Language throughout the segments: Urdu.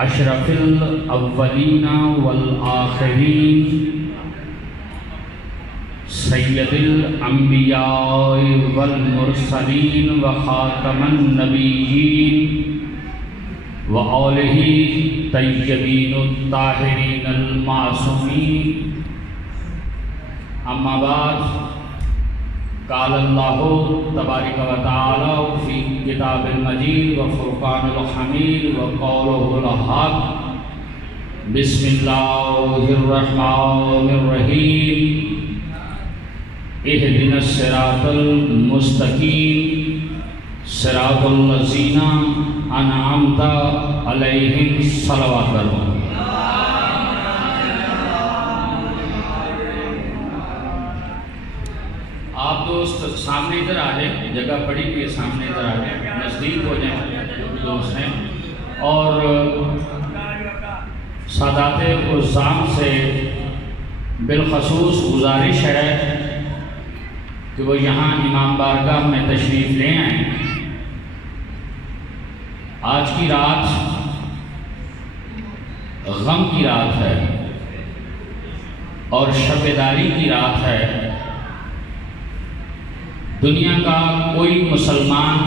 اشرف الاولین والآخرین سید الانبیاء والمرسلین وخاتم النبیین وآلہ طیبین الطاہرین المعصومین. اما بعد، قال اللہ تبارک و تعالی فی کتاب المجید و فرقان الحمید و قولہ الحق. بسم اللہ الرحمن الرحیم. اہدنا الصراط المستقیم صراط الذین انعمت علیہم. صلوات کرو. آپ دوست سامنے ادھر آ جائیں، جگہ پڑی ہوئی ہے، سامنے ادھر آ جائیں، نزدیک ہو جائیں جو بھی دوست ہیں. اور سادات عظام سے بالخصوص گزارش ہے کہ وہ یہاں امام بارگاہ میں تشریف لے آئیں. آج کی رات غم کی رات ہے اور شب داری کی رات ہے. دنیا کا کوئی مسلمان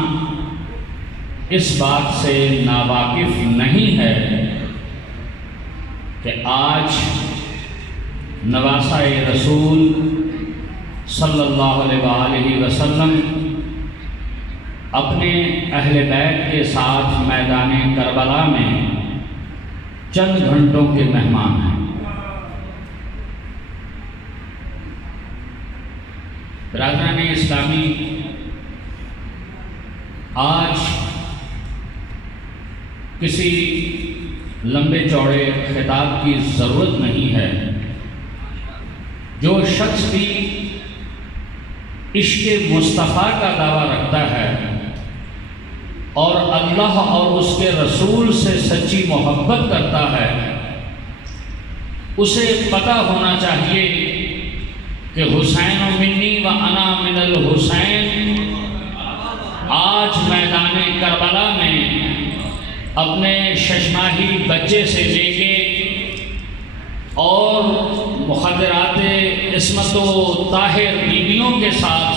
اس بات سے ناواقف نہیں ہے کہ آج نواسہ رسول صلی اللہ علیہ وآلہ وسلم اپنے اہل بیت کے ساتھ میدان کربلا میں چند گھنٹوں کے مہمان ہیں. برادران اسلامی، آج کسی لمبے چوڑے خطاب کی ضرورت نہیں ہے. جو شخص بھی عشق مصطفیٰ کا دعویٰ رکھتا ہے اور اللہ اور اس کے رسول سے سچی محبت کرتا ہے، اسے پتہ ہونا چاہیے کہ حسین منی و انا من الحسین آج میدان کربلا میں اپنے ششماہی بچے سے لے کے اور مخدرات عصمت و طاہر بیویوں کے ساتھ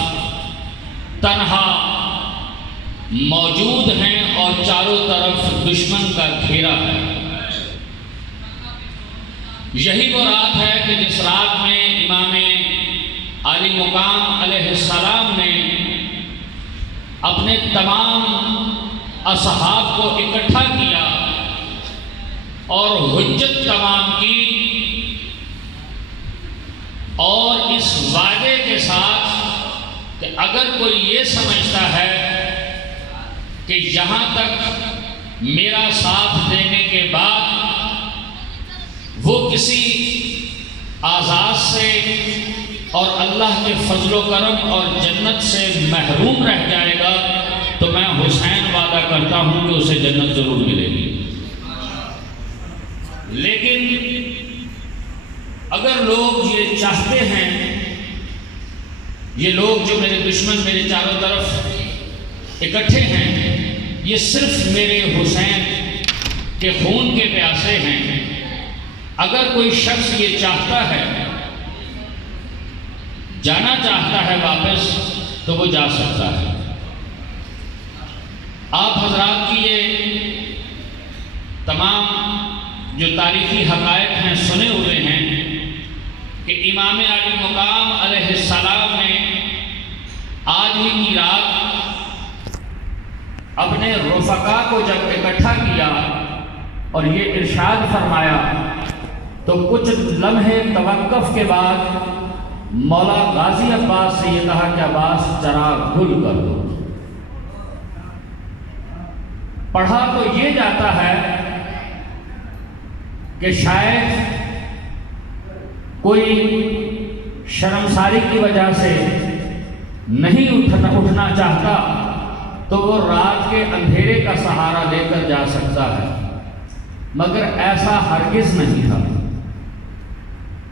تنہا موجود ہیں اور چاروں طرف دشمن کا گھیرا ہے. یہی وہ رات ہے کہ جس رات میں امام علی مقام علیہ السلام نے اپنے تمام اصحاب کو اکٹھا کیا اور حجت تمام کی، اور اس وعدے کے ساتھ کہ اگر کوئی یہ سمجھتا ہے کہ یہاں تک میرا ساتھ دینے کے بعد وہ کسی آزاد سے اور اللہ کے فضل و کرم اور جنت سے محروم رہ جائے گا، تو میں حسین وعدہ کرتا ہوں کہ اسے جنت ضرور ملے گی. لیکن اگر لوگ یہ چاہتے ہیں، یہ لوگ جو میرے دشمن میرے چاروں طرف اکٹھے ہیں، یہ صرف میرے حسین کے خون کے پیاسے ہیں، اگر کوئی شخص یہ چاہتا ہے، جانا چاہتا ہے واپس، تو وہ جا سکتا ہے. آپ حضرات کی یہ تمام جو تاریخی حقائق ہیں سنے ہوئے ہیں کہ امام علی مقام علیہ السلام نے آج ہی کی رات اپنے رفقا کو جب اکٹھا کیا اور یہ ارشاد فرمایا، تو کچھ لمحے توقف کے بعد مولا غازی عباس سے یہ کہا کہ عباس چراغ گل کر دو. پڑھا تو یہ جاتا ہے کہ شاید کوئی شرمساری کی وجہ سے نہیں اٹھنا چاہتا تو وہ رات کے اندھیرے کا سہارا لے کر جا سکتا ہے، مگر ایسا ہرگز نہیں تھا،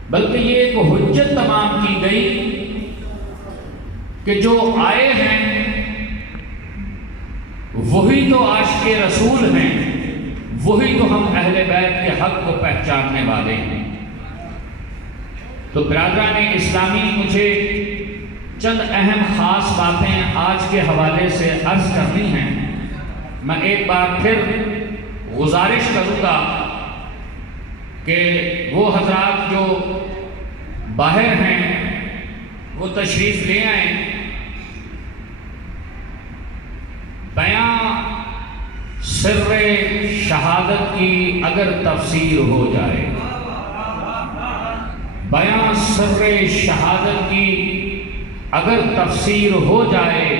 بلکہ یہ ایک حجت تمام کی گئی کہ جو آئے ہیں وہی تو عاشق رسول ہیں، وہی تو ہم اہل بیت کے حق کو پہچاننے والے ہیں۔ تو برادران اسلامی، مجھے چند اہم خاص باتیں آج کے حوالے سے عرض کرنی ہیں۔ میں ایک بار پھر گزارش کروں گا کہ وہ حضرات جو باہر ہیں وہ تشریف لے آئیں۔ بیاں سر شہادت کی اگر تفسیر ہو جائے، بیاں سر شہادت کی اگر تفسیر ہو جائے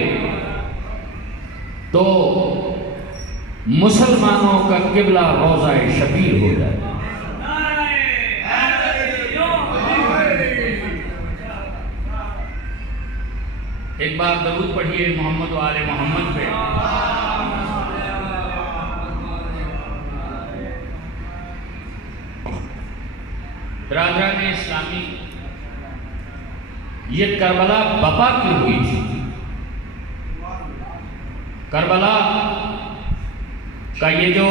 تو مسلمانوں کا قبلہ روضہ شبیر ہو جائے۔ ایک بار درود پڑھیے محمد و آل محمد پہ۔ برادران اسلامی، یہ کربلا بپا کی ہوئی تھی۔ کربلا کا یہ جو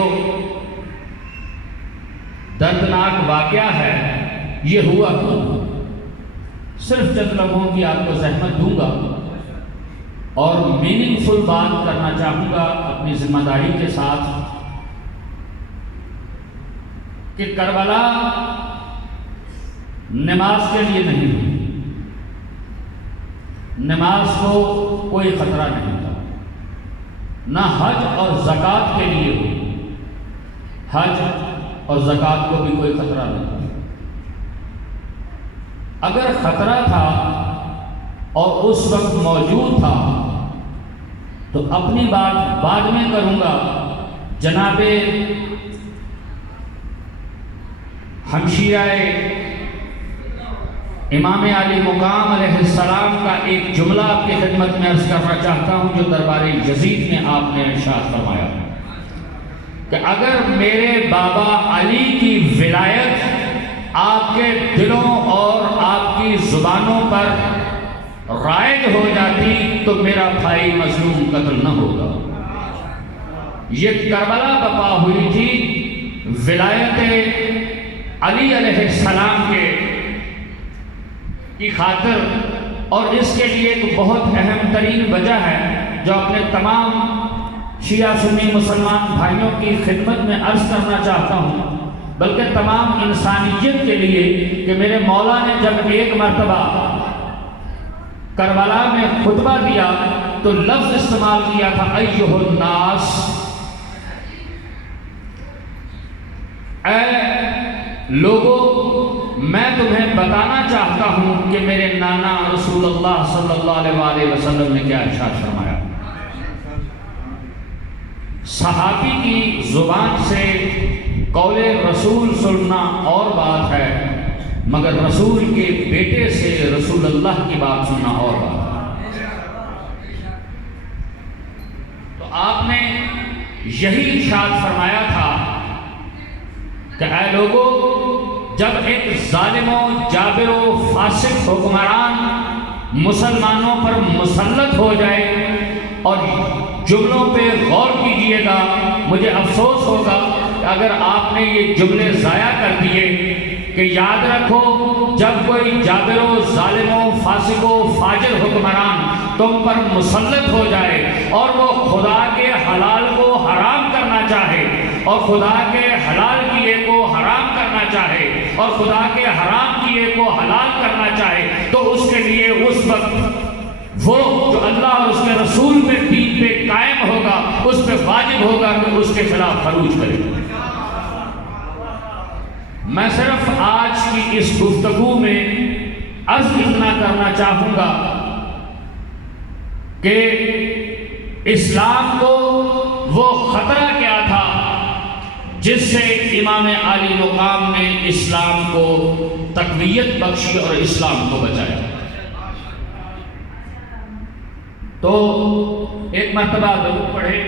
دردناک واقعہ ہے یہ ہوا کیوں؟ صرف چند لمحوں کی آپ کو زحمت دوں گا اور میننگ فل بات کرنا چاہوں گا اپنی ذمہ داری کے ساتھ کہ کربلا نماز کے لیے نہیں ہوئی۔ نماز کو کوئی خطرہ نہیں تھا، نہ حج اور زکوٰۃ کے لیے ہوئی۔ حج اور زکوٰۃ کو بھی کوئی خطرہ نہیں تھا۔ اگر خطرہ تھا اور اس وقت موجود تھا تو اپنی بات بعد میں کروں گا۔ جناب ہمشیرہ امام علی مقام علیہ السلام کا ایک جملہ آپ کی خدمت میں عرض کرنا چاہتا ہوں جو دربار یزید میں آپ نے ارشاد فرمایا کہ اگر میرے بابا علی کی ولایت آپ کے دلوں اور آپ کی زبانوں پر رائج ہو جاتی تو میرا بھائی مظلوم قتل نہ ہوگا۔ یہ کربلا بپا ہوئی تھی ولایت علی علیہ السلام کی خاطر، اور اس کے لیے ایک بہت اہم ترین وجہ ہے جو اپنے تمام شیعہ سنی مسلمان بھائیوں کی خدمت میں عرض کرنا چاہتا ہوں، بلکہ تمام انسانیت کے لیے، کہ میرے مولا نے جب ایک مرتبہ کربلا میں خطبہ دیا تو لفظ استعمال کیا تھا ایھا الناس، اے لوگوں میں تمہیں بتانا چاہتا ہوں کہ میرے نانا رسول اللہ صلی اللہ علیہ وآلہ وسلم نے کیا ارشاد فرمایا۔ صحابی کی زبان سے قول رسول سننا اور بات ہے، مگر رسول کے بیٹے سے رسول اللہ کی بات سننا اور بات ہے۔ تو آپ نے یہی ارشاد فرمایا تھا کہ اے لوگوں، جب ایک ظالم و جابر و فاسق حکمران مسلمانوں پر مسلط ہو جائے، اور جملوں پہ غور کیجئے گا، مجھے افسوس ہوگا کہ اگر آپ نے یہ جملے ضائع کر دیے کہ یاد رکھو جب کوئی جابر و ظالم و فاسق و فاجر حکمران تم پر مسلط ہو جائے اور وہ خدا کے حلال کو حرام کرنا چاہے اور خدا کے حلال کیے کو حرام کرنا چاہے اور خدا کے حرام کیے کو حلال کرنا چاہے، تو اس کے لیے اس وقت وہ جو اللہ اور اس کے رسول پہ دین پہ قائم ہوگا اس پہ واجب ہوگا کہ اس کے خلاف خروج کرے۔ میں صرف آج کی اس گفتگو میں عرض اتنا کرنا چاہوں گا کہ اسلام کو وہ خطرہ کیا تھا جس سے امام علی مقام نے اسلام کو تقویت بخشی اور اسلام کو بچایا۔ تو ایک مرتبہ درود پڑھے۔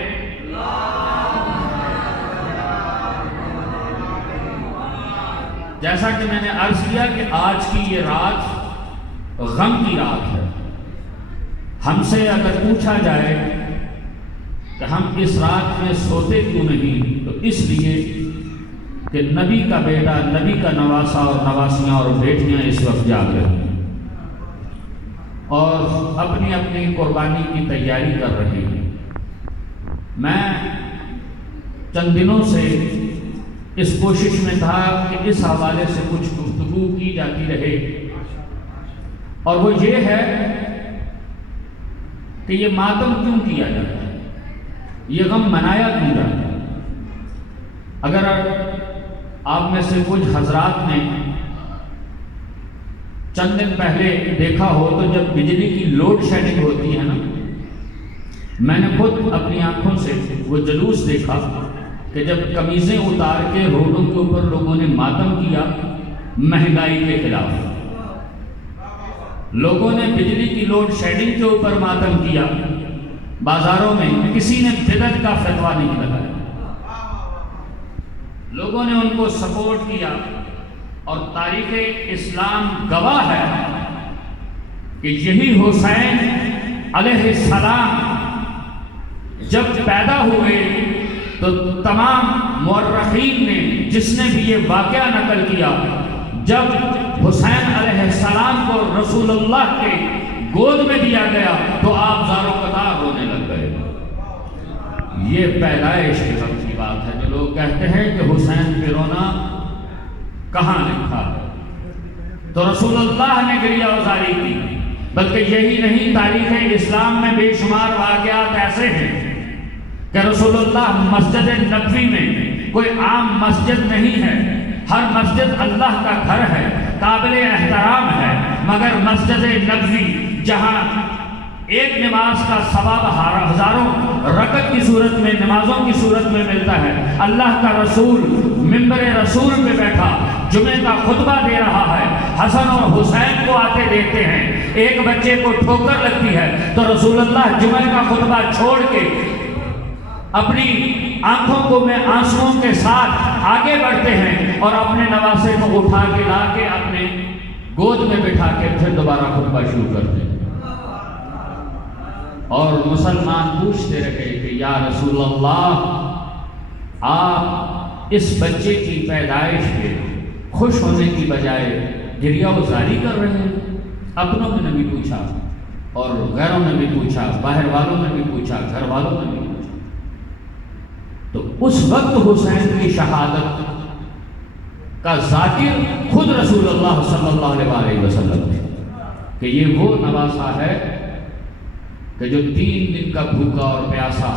جیسا کہ میں نے عرض کیا کہ آج کی یہ رات غم کی رات ہے۔ ہم سے اگر پوچھا جائے کہ ہم اس رات میں سوتے کیوں نہیں، تو اس لیے کہ نبی کا بیٹا، نبی کا نواسا اور نواسیاں اور بیٹیاں اس وقت جاگ رہے ہیں اور اپنی اپنی قربانی کی تیاری کر رہے ہیں۔ میں چند دنوں سے اس کوشش میں تھا کہ اس حوالے سے کچھ گفتگو کی جاتی رہے، اور وہ یہ ہے کہ یہ ماتم کیوں کیا جاتا ہے، یہ غم منایا کیوں جاتا ہے۔ اگر آپ میں سے کچھ حضرات نے چند دن پہلے دیکھا ہو تو جب بجلی کی لوڈ شیڈنگ ہوتی ہے نا، میں نے خود اپنی آنکھوں سے وہ جلوس دیکھا کہ جب قمیضیں اتار کے روڈوں کے اوپر لوگوں نے ماتم کیا مہنگائی کے خلاف، لوگوں نے بجلی کی لوڈ شیڈنگ کے اوپر ماتم کیا، بازاروں میں کسی نے بدعت کا فتویٰ نہیں لگایا، لوگوں نے ان کو سپورٹ کیا، اور تاریخ اسلام گواہ ہے کہ یہی حسین علیہ السلام جب پیدا ہوئے تو تمام مورخین نے، جس نے بھی یہ واقعہ نقل کیا، جب حسین علیہ السلام کو رسول اللہ کے گود میں دیا گیا تو آپ زاروں قطار ہونے لگ گئے۔ یہ پیدائش کے وقت کی بات ہے۔ جو لوگ کہتے ہیں کہ حسین پہ رونا کہاں لکھا ہے، تو رسول اللہ نے گریہ وزاری کی۔ بلکہ یہی نہیں، تاریخ اسلام میں بے شمار واقعات ایسے ہیں کہ رسول اللہ مسجد نبوی میں کوئی عام مسجد نہیں ہے، ہر مسجد اللہ کا گھر ہے، قابل احترام ہے، مگر مسجد نبوی جہاں ایک نماز کا ثواب ہزاروں رکعت کی صورت میں، نمازوں کی صورت میں ملتا ہے، اللہ کا رسول منبر رسول پہ بیٹھا جمعے کا خطبہ دے رہا ہے، حسن اور حسین کو آتے دیکھتے ہیں، ایک بچے کو ٹھوکر لگتی ہے تو رسول اللہ جمعے کا خطبہ چھوڑ کے اپنی آنکھوں کو میں آنسوؤں کے ساتھ آگے بڑھتے ہیں اور اپنے نواسے کو اٹھا کے لا کے اپنے گود میں بٹھا کے پھر دوبارہ خطبہ شروع کرتے ہیں۔ اور مسلمان پوچھتے رہے کہ یا رسول اللہ، آپ اس بچے کی پیدائش پہ خوش ہونے کی بجائے گریہ وزاری کر رہے ہیں؟ اپنوں نے بھی پوچھا اور غیروں نے بھی پوچھا، باہر والوں نے بھی پوچھا، گھر والوں نے بھی پوچھا۔ تو اس وقت حسین کی شہادت کا ذاکر خود رسول اللہ صلی اللہ علیہ وسلم ہے کہ یہ وہ نواسا ہے کہ جو 3 دن کا بھوکا اور پیاسا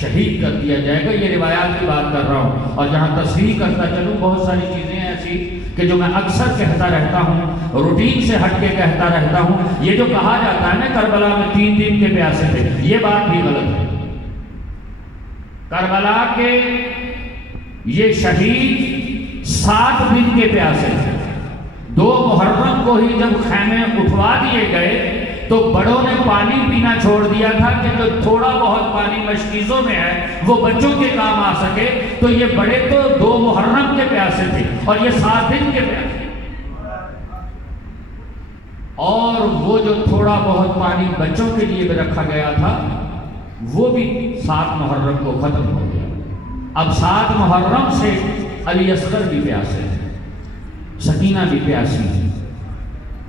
شہید کر دیا جائے گا۔ یہ روایات کی بات کر رہا ہوں، اور جہاں تصریح کرتا چلوں، بہت ساری چیزیں ایسی کہ جو میں اکثر کہتا رہتا ہوں، روٹین سے ہٹ کے کہتا رہتا ہوں۔ یہ جو کہا جاتا ہے نا کربلا میں 3 دن کے پیاسے تھے، یہ بات بھی غلط ہے۔ کربلا کے یہ شہید 7 دن کے پیاسے تھے۔ 2 محرم کو ہی جب خیمے اٹھوا دیے گئے تو بڑوں نے پانی پینا چھوڑ دیا تھا کہ جو تھوڑا بہت پانی مشکیزوں میں ہے وہ بچوں کے کام آ سکے، تو یہ بڑے تو 2 محرم کے پیاسے تھے اور یہ 7 دن کے پیاسے، اور وہ جو تھوڑا بہت پانی بچوں کے لیے بھی رکھا گیا تھا وہ بھی 7 محرم کو ختم ہو گیا۔ اب 7 محرم سے علی اصغر بھی پیاسے ہیں، سکینہ بھی پیاسی ہے،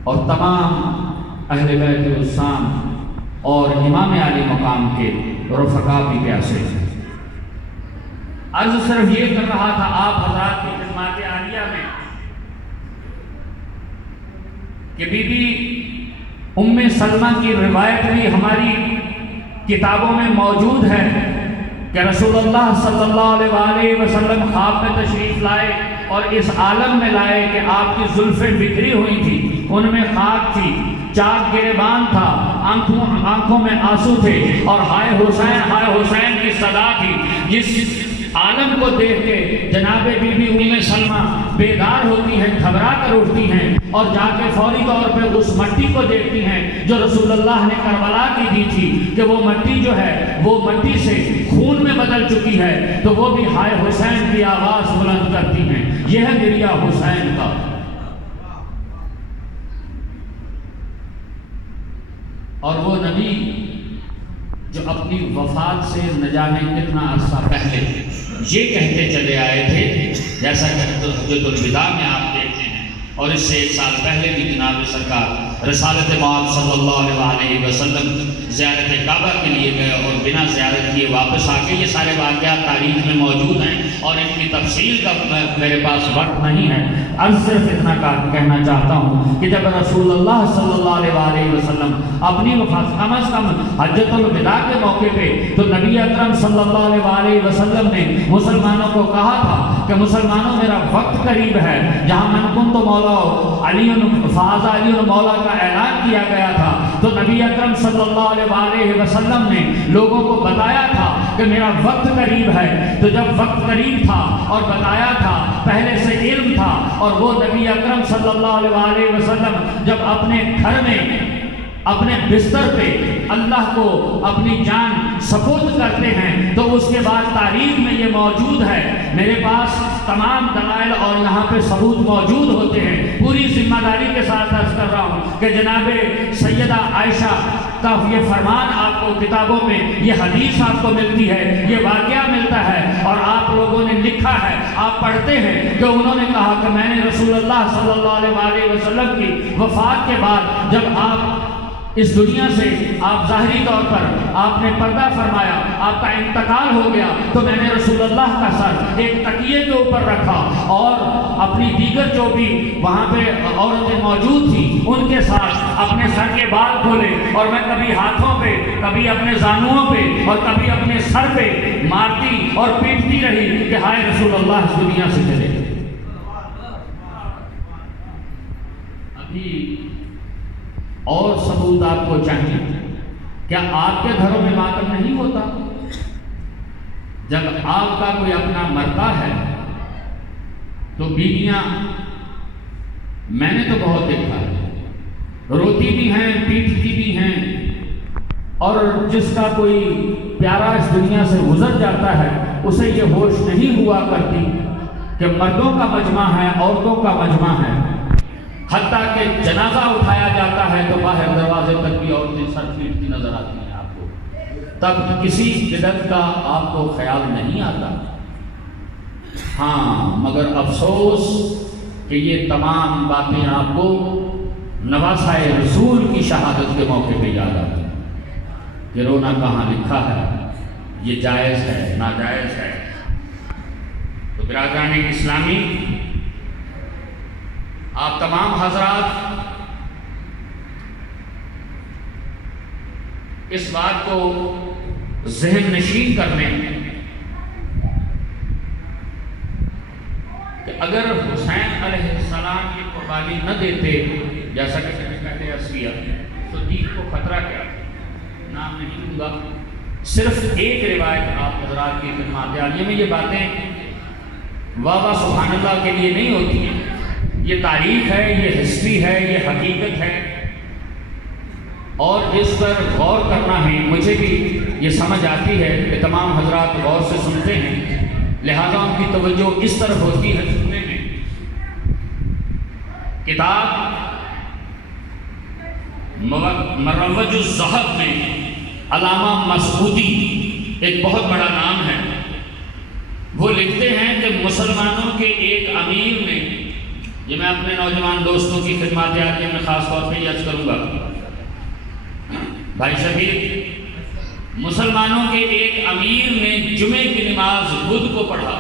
اور تمام اہل بیت السام اور امام علی مقام کے رفقا بھی پیاسے ہیں۔ عرض صرف یہ کر رہا تھا آپ حضرات کی خدمات عالیہ میں کہ بی بی ام سلمہ کی روایت بھی ہماری کتابوں میں موجود ہے کہ رسول اللہ صلی اللہ علیہ وسلم خواب میں تشریف لائے اور اس عالم میں لائے کہ آپ کی زلفیں بکھری ہوئی تھی، ان میں خاک تھی، چاک گریبان تھا، آنکھوں میں آنسو تھے، اور ہائے حسین کی صدا تھی، جس عالم کو دیکھ کے جناب بی بی ام سلمہ بیدار ہوتی ہیں، گھبرا کر اٹھتی ہیں اور جا کے فوری طور پہ اس مٹی کو دیکھتی ہیں جو رسول اللہ نے کربلا کی دی تھی کہ وہ مٹی جو ہے وہ مٹی سے خون میں بدل چکی ہے، تو وہ بھی ہائے حسین کی آواز بلند کرتی ہیں۔ یہ ہے گریہ حسین کا۔ اور وہ نبی جو جو اپنی وفات سے نہ جانے کتنا عرصہ پہلے یہ کہتے چلے آئے تھے، جیسا کہ حجۃ الوداع میں آپ دیکھتے ہیں، اور اس سے 1 سال پہلے بھی جناب سرکار رسالت مآب صلی اللہ علیہ وسلم زیارت کعبہ کے لیے گئے اور بنا زیارت کیے واپس آ کے، یہ سارے واقعات تاریخ میں موجود ہیں اور ان کی تفصیل کا میرے پاس وقت نہیں ہے۔ عرض صرف اتنا کہنا چاہتا ہوں کہ جب رسول اللہ صلی اللہ علیہ وسلم اپنی وفات کم از کم حجۃ الوداع کے موقع پہ، تو نبی اکرم صلی اللہ علیہ وسلم نے مسلمانوں کو کہا تھا کہ مسلمانوں میرا وقت قریب ہے، جہاں من کنت مولا علی فاز علی مولا کا اعلان کیا گیا تھا، تو نبی اکرم صلی اللہ علیہ وسلم نے لوگوں کو بتایا تھا کہ میرا وقت قریب ہے۔ تو جب وقت قریب تھا اور بتایا تھا، پہلے سے علم تھا، اور وہ نبی اکرم صلی اللہ علیہ وسلم جب اپنے گھر میں اپنے بستر پہ اللہ کو اپنی جان سپرد کرتے ہیں، تو اس کے بعد تاریخ میں یہ موجود ہے، میرے پاس تمام دلائل اور یہاں پہ ثبوت موجود ہوتے ہیں، پوری ذمہ داری کے ساتھ عرض کر رہا ہوں کہ جناب سیدہ عائشہ کا یہ فرمان آپ کو کتابوں میں، یہ حدیث آپ کو ملتی ہے، یہ واقعہ ملتا ہے، اور آپ لوگوں نے لکھا ہے، آپ پڑھتے ہیں کہ انہوں نے کہا کہ میں نے رسول اللہ صلی اللہ علیہ وسلم کی وفات کے بعد، جب آپ اس دنیا سے آپ ظاہری طور پر آپ نے پردہ فرمایا، آپ کا انتقال ہو گیا، تو میں نے رسول اللہ کا سر ایک تکیے کے اوپر رکھا اور اپنی دیگر جو بھی وہاں پہ عورتیں موجود تھیں ان کے ساتھ اپنے سر کے بال کھولے، اور میں کبھی ہاتھوں پہ، کبھی اپنے زانوؤں پہ اور کبھی اپنے سر پہ مارتی اور پیٹتی رہی کہ ہائے رسول اللہ اس دنیا سے چلے گئے۔ ابھی اور ثبوت آپ کو چاہیے، کیا آپ کے گھروں میں ماتم نہیں ہوتا؟ جب آپ کا کوئی اپنا مرتا ہے تو بیویاں، میں نے تو بہت دیکھا ہے، روتی بھی ہیں، پیٹتی بھی ہیں، اور جس کا کوئی پیارا اس دنیا سے گزر جاتا ہے اسے یہ ہوش نہیں ہوا کرتی کہ مردوں کا مجمع ہے، عورتوں کا مجمع ہے، حتیٰ کہ جنازہ اٹھایا جاتا ہے تو باہر دروازے تک بھی عورتیں سر پھیرتی نظر آتی ہیں آپ کو، تب کسی بدعت کا آپ کو خیال نہیں آتا۔ ہاں، مگر افسوس کہ یہ تمام باتیں آپ کو نواسائے رسول کی شہادت کے موقع پہ یاد آتی ہیں کہ رونا کہاں لکھا ہے، یہ جائز ہے، ناجائز ہے۔ تو برادران اسلامی، آپ تمام حضرات اس بات کو ذہن نشین کر لیں کہ اگر حسین علیہ السلام کی قربانی نہ دیتے، جیسا کہ کہتے ہیں اسویہ، تو دین کو خطرہ کیا؟ نام نہیں لوں گا، صرف ایک روایت آپ حضرات کی خدمات عالیہ میں، یہ باتیں واہ واہ سبحان اللہ کے لیے نہیں ہوتی ہیں، یہ تاریخ ہے، یہ ہسٹری ہے، یہ حقیقت ہے، اور اس پر غور کرنا ہے۔ مجھے بھی یہ سمجھ آتی ہے کہ تمام حضرات غور سے سنتے ہیں، لہذا ان کی توجہ اس طرف ہوتی ہے سننے میں۔ کتاب مروج الذہب میں علامہ مسعودی، ایک بہت بڑا نام ہے، وہ لکھتے ہیں کہ مسلمانوں کے ایک امیر نے، یہ میں اپنے نوجوان دوستوں کی خدمات عالیہ میں خاص طور پہ عرض کروں گا، بھائی شبیر، مسلمانوں کے ایک امیر نے جمعے کی نماز بدھ کو پڑھا۔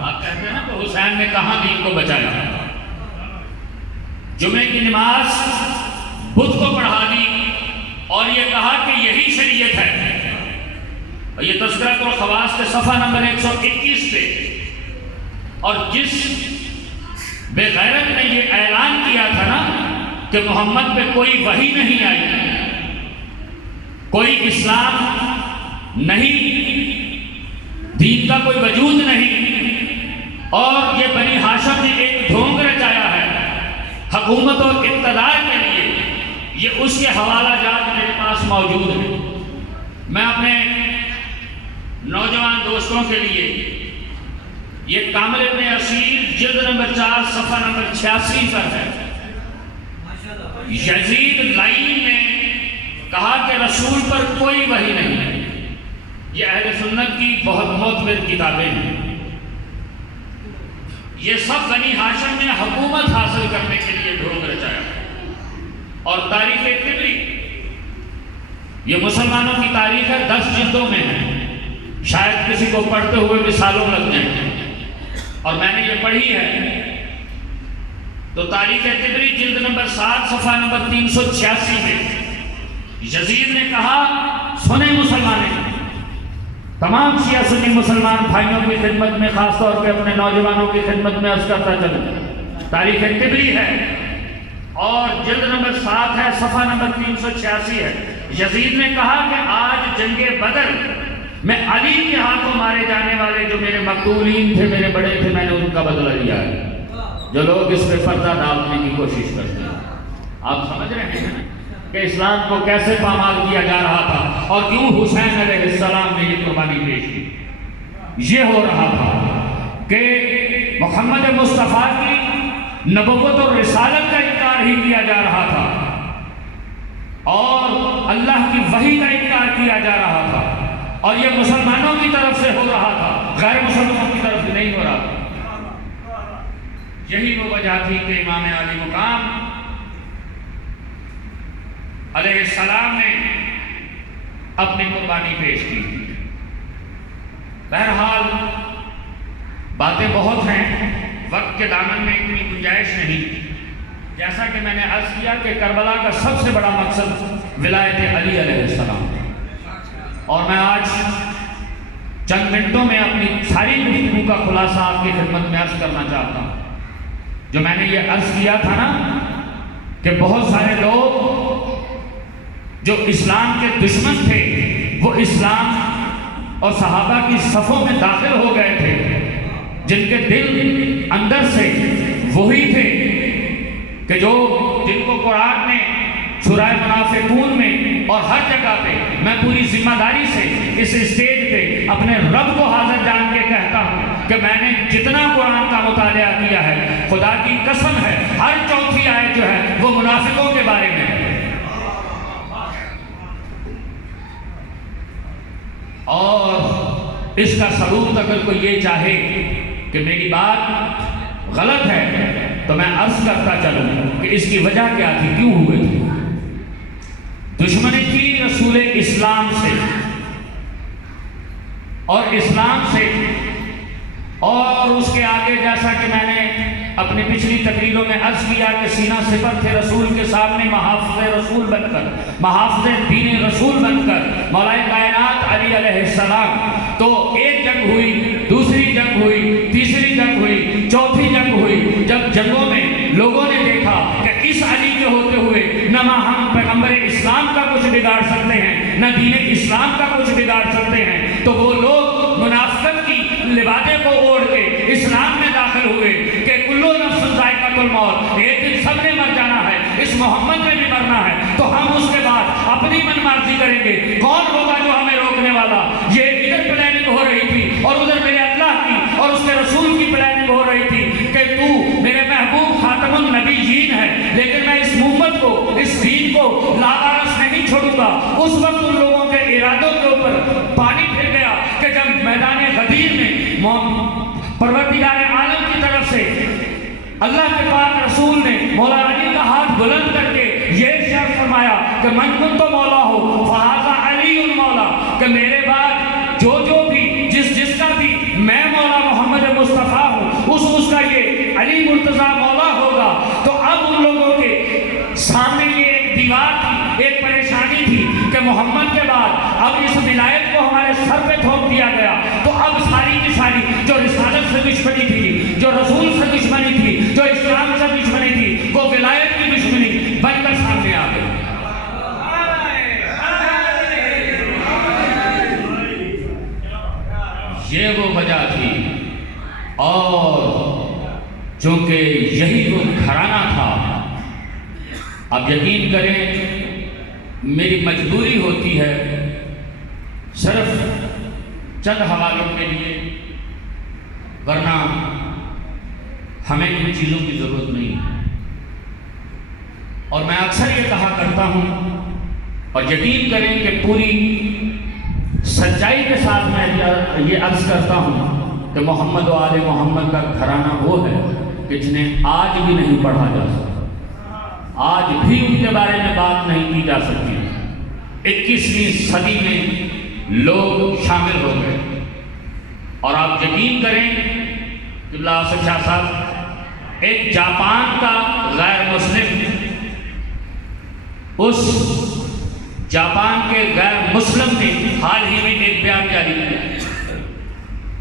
آپ کہتے ہیں نا کہ حسین نے کہاں دین کو بچایا، جمعے کی نماز بدھ کو پڑھا دی اور یہ کہا کہ یہی شریعت ہے۔ اور یہ تذکرۃ الخواص کے صفحہ نمبر 121 پہ، اور جس بے غیرت نے یہ اعلان کیا تھا نا کہ محمد پہ کوئی وحی نہیں آئی، کوئی اسلام نہیں، دین کا کوئی وجود نہیں، اور یہ بنی ہاشم نے ایک ڈھونگ رچایا ہے حکومت اور اقتدار کے لیے، یہ اس کے حوالہ جات میرے پاس موجود ہیں۔ میں اپنے نوجوان دوستوں کے لیے یہ کامل ابن اسیر جلد نمبر 4 صفحہ نمبر 86 پر ہے، یزید لائن نے کہا کہ رسول پر کوئی وحی نہیں ہے۔ یہ اہل سنت کی بہت معتبر کتابیں ہیں۔ یہ سب بنی ہاشم نے حکومت حاصل کرنے کے لیے ڈھونگ رچایا۔ اور تاریخ طبری، یہ مسلمانوں کی تاریخ ہے، 10 جلدوں میں ہے، شاید کسی کو پڑھتے ہوئے بھی سالوں لگ جائیں، اور میں نے یہ پڑھی ہے۔ تو تاریخ طبری جلد نمبر 7 صفحہ نمبر 386 میں یزید نے کہا، سنیں مسلمانوں، تمام شیعہ سنی مسلمان بھائیوں کی خدمت میں، خاص طور پہ اپنے نوجوانوں کی خدمت میں عرض کرتا چلوں، تاریخ طبری ہے اور جلد نمبر 7 ہے، صفحہ نمبر 386 ہے۔ یزید نے کہا کہ آج جنگ بدر میں علی کے ہاتھوں مارے جانے والے جو میرے مقتولین تھے، میرے بڑے تھے، میں نے ان کا بدلہ لیا ہے۔ جو لوگ اس پہ پردہ ڈالنے کی کوشش کرتے ہیں، آپ سمجھ رہے ہیں کہ اسلام کو کیسے پامال کیا جا رہا تھا اور کیوں حسین علیہ السلام نے یہ قربانی پیش کی۔ یہ ہو رہا تھا کہ محمد مصطفیٰ کی نبوت اور رسالت کا انکار ہی کیا جا رہا تھا اور اللہ کی وحی کا انکار کیا جا رہا تھا، اور یہ مسلمانوں کی طرف سے ہو رہا تھا، غیر مسلمانوں کی طرف سے نہیں ہو رہا تھا۔ یہی وہ وجہ تھی کہ امام علی مقام علیہ السلام نے اپنی قربانی پیش کی۔ بہرحال باتیں بہت ہیں، وقت کے دامن میں اتنی گنجائش نہیں۔ جیسا کہ میں نے عرض کیا کہ کربلا کا سب سے بڑا مقصد ولایت علی علیہ السلام، اور میں آج چند منٹوں میں اپنی ساری گفتگو کا خلاصہ آپ کی خدمت میں عرض کرنا چاہتا ہوں۔ جو میں نے یہ عرض کیا تھا نا کہ بہت سارے لوگ جو اسلام کے دشمن تھے، وہ اسلام اور صحابہ کی صفوں میں داخل ہو گئے تھے، جن کے دل اندر سے وہی تھے کہ جن کو قرآن نے سورہ منافقون میں اور ہر جگہ پہ، میں پوری ذمہ داری سے اس اسٹیج پہ اپنے رب کو حاضر جان کے کہتا ہوں کہ میں نے جتنا قرآن کا مطالعہ کیا ہے، خدا کی قسم ہے، ہر چوتھی آیت جو ہے وہ منافقوں کے بارے میں ہے۔ اور اس کا ثبوت اگر کوئی یہ چاہے کہ میری بات غلط ہے تو میں عرض کرتا چلوں کہ اس کی وجہ کیا تھی، کیوں ہوئے تھے۔ دشمنی تھی رسول اسلام سے اور اسلام سے، اور اس کے آگے جیسا کہ میں نے اپنی پچھلی تقریروں میں عرض کیا کہ سینہ سپر تھے رسول کے سامنے، محافظ رسول بن کر، محافظ دین رسول بن کر مولا کائنات علی علیہ السلام۔ تو ایک جنگ ہوئی، دوسری جنگ ہوئی، تیسری جنگ ہوئی، چوتھی جنگ ہوئی۔ جب جنگوں میں لوگوں نے دیکھا کہ اس علی کے ہوتے ہوئے نہ ہم پیغمبر اسلام کا کچھ بگاڑ سکتے ہیں، نہ دین اسلام کا کچھ بگاڑ سکتے ہیں، تو وہ لوگ منافقت کی لبادے کو اوڑھ کے اسلام میں داخل ہوئے کہ کلو نفس ذائقۃ الموت، ایک دن سب نے مر جانا ہے، اس محمد نے بھی مرنا ہے، تو ہم اس کے بعد اپنی من مرضی کریں گے، کون ہوگا جو ہمیں روکنے والا۔ یہ ادھر پلاننگ ہو رہی تھی اور ادھر میرے اللہ کی اور اس کے رسول کی پلاننگ ہو رہی تھی کہ تو میرے محبوب خاتم النبیین ہے، لیکن میں اس امت کو، اس دین کو لاوارث نہیں چھوڑوں گا۔ اس وقت ان لوگوں کے ارادوں کے اوپر پانی پھر گیا کہ جب میدان غدیر میں پروردگار عالم کی طرف سے اللہ کے پاک رسول نے مولا علی کا ہاتھ بلند کر کے یہ ارشاد فرمایا کہ من کنت مولا ہو فہذا علی المولا، کہ میرے بعد جو بھی جس کا بھی میں مولا محمد مصطفیٰ ہوں، اس کا یہ علی مرتضیٰ مولا ہوگا۔ تو اب ان لوگوں کے سامنے یہ ایک دیوار تھی، ایک پریشانی تھی کہ محمد کے بعد اب اس ولایت کو ہمارے سر پہ تھوپ دیا گیا، تو اب ساری کی ساری جو رسالت سے دشمنی تھی، جو رسول سے دشمنی تھی، جو اسلام سے دشمنی تھی، وہ ولایت کی دشمنی بن کر سامنے آ گئی۔ یہ وہ وجہ تھی، اور چونکہ یہی وہ گھرانہ تھا، اب یقین کریں میری مجبوری ہوتی ہے صرف چند حوالوں کے لیے، ورنہ ہمیں ان چیزوں کی ضرورت نہیں ہے۔ اور میں اکثر یہ کہا کرتا ہوں اور یقین کریں کہ پوری سچائی کے ساتھ میں یہ عرض کرتا ہوں کہ محمد و آل محمد کا گھرانہ وہ ہے کہ جنہیں آج بھی نہیں پڑھا جا سکتا، آج بھی ان کے بارے میں بات نہیں کی جا سکتی۔ 21ویں صدی میں لوگ شامل ہو گئے، اور آپ یقین کریں قبلہ آصف شاہ صاحب، ایک جاپان کا غیر مسلم اس جاپان کے غیر مسلم نے حال ہی میں ایک بیان جاری کیا۔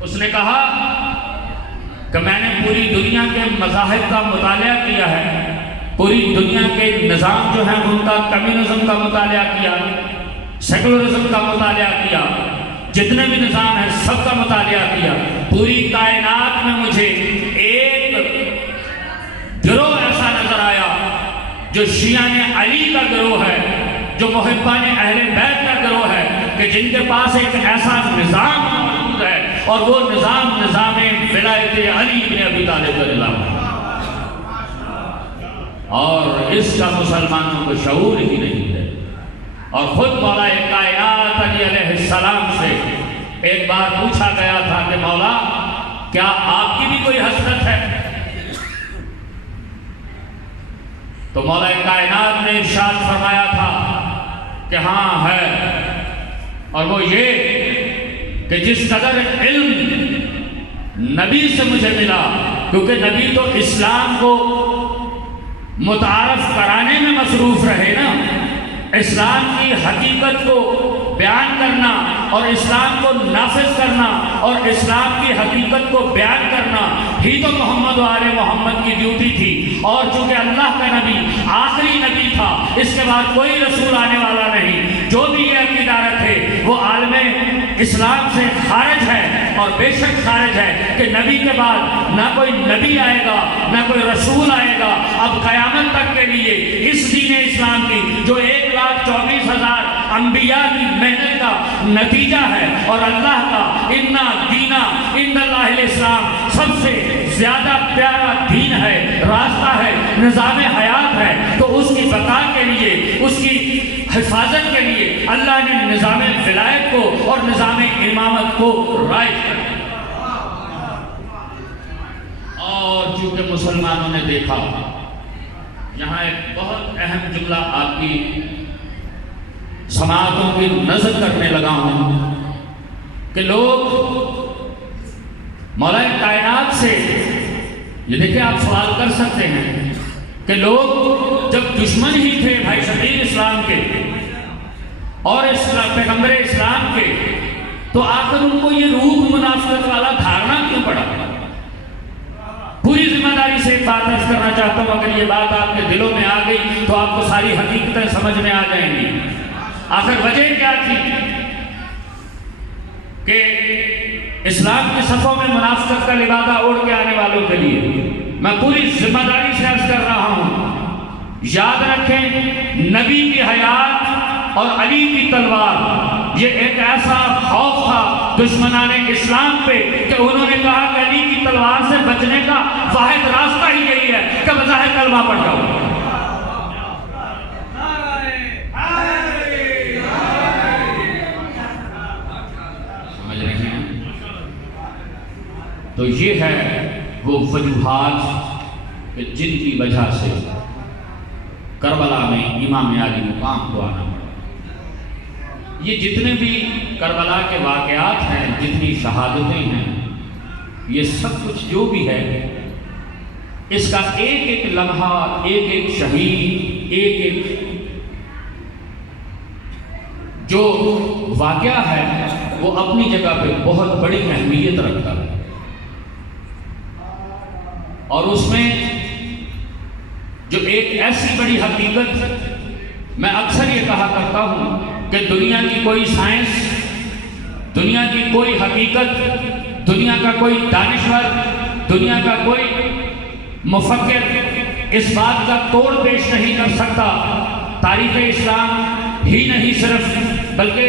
اس نے کہا کہ میں نے پوری دنیا کے مذاہب کا مطالعہ کیا ہے، پوری دنیا کے نظام جو ہیں ان کا، کمیونزم کا مطالعہ کیا، سیکولرزم کا مطالعہ کیا، جتنے بھی نظام ہیں سب کا مطالعہ کیا۔ پوری کائنات میں مجھے ایک گروہ ایسا نظر آیا جو شیعان علی کا گروہ ہے، جو محبان اہل بیت کا گروہ ہے، کہ جن کے پاس ایک ایسا نظام موجود ہے، اور وہ نظام ولایت علی بن ابی طالب رضی اللہ عنہ، اور اس کا مسلمانوں کو شعور ہی نہیں ہے۔ اور خود مولا کائنات علی علیہ السلام سے ایک بار پوچھا گیا تھا کہ مولا کیا آپ کی بھی کوئی حسرت ہے؟ تو مولا کائنات نے ارشاد فرمایا تھا کہ ہاں ہے، اور وہ یہ کہ جس قدر علم نبی سے مجھے ملا، کیونکہ نبی تو اسلام کو متعارف کرانے میں مصروف رہے نا، اسلام کی حقیقت کو بیان کرنا اور اسلام کو نافذ کرنا اور اسلام کی حقیقت کو بیان کرنا ہی تو محمد و آل محمد کی ڈیوٹی تھی۔ اور چونکہ اللہ کا نبی آخری نبی تھا، اس کے بعد کوئی رسول آنے والا نہیں، جو بھی یہ عقیدہ رکھے وہ عالم اسلام سے خارج ہے، اور بے شک خارج ہے کہ نبی کے بعد نہ کوئی نبی آئے گا نہ کوئی رسول آئے گا۔ اب قیامت تک کے لیے اس دین اسلام کی جو 1,24,000 انبیاء کی محنت کا نتیجہ ہے، اور اللہ کا اِنَّ دِینَ عِندَ اللہِ الاسلام سب سے زیادہ پیارا دین ہے، راستہ ہے، نظام حیات ہے، تو اس کی بقا کے لیے، اس کی حفاظت کے لیے اللہ نے نظام ولایت کو اور نظام امامت کو رائج کیا۔ اور چونکہ مسلمانوں نے دیکھا، یہاں ایک بہت اہم جملہ آپ کی سماعتوں کی نظر کرنے لگا ہوں کہ لوگ مولا کائنات سے، یہ دیکھیں آپ سوال کر سکتے ہیں کہ لوگ جب دشمن ہی تھے بھائی شبیر اسلام کے اور پیغمبر اسلام کے، تو آخر ان کو یہ روح منافقت والا دھارنا کیوں پڑا؟ پوری ذمہ داری سے ایک بات عرض کرنا چاہتا ہوں، اگر یہ بات آپ کے دلوں میں آ گئی تو آپ کو ساری حقیقتیں سمجھ میں آ جائیں گی۔ آخر وجہ کیا تھی کہ اسلام کے صفوں میں منافقت کا لبادہ اوڑھ کے آنے والوں کے لیے میں پوری ذمہ داری سے عرض کر رہا ہوں، یاد رکھیں نبی کی حیات اور علی کی تلوار، یہ ایک ایسا خوف تھا دشمنان اسلام پہ کہ انہوں نے کہا کہ علی کی تلوار سے بچنے کا واحد راستہ ہی یہی ہے کہ بظاہر کلمہ پڑھ جاؤ۔ تو یہ ہے وہ وجوہات کہ جن کی وجہ سے کربلا میں امام علی مقام کو آنا پڑا۔ یہ جتنے بھی کربلا کے واقعات ہیں، جتنی شہادتیں ہیں، یہ سب کچھ جو بھی ہے، اس کا ایک ایک لمحہ، ایک ایک شہید، ایک ایک جو واقعہ ہے وہ اپنی جگہ پہ بہت بڑی اہمیت رکھتا ہے، اور اس میں جو ایک ایسی بڑی حقیقت، میں اکثر یہ کہا کرتا ہوں کہ دنیا کی کوئی سائنس، دنیا کی کوئی حقیقت، دنیا کا کوئی دانشور، دنیا کا کوئی مفکر اس بات کا توڑ پیش نہیں کر سکتا، تاریخ اسلام ہی نہیں صرف بلکہ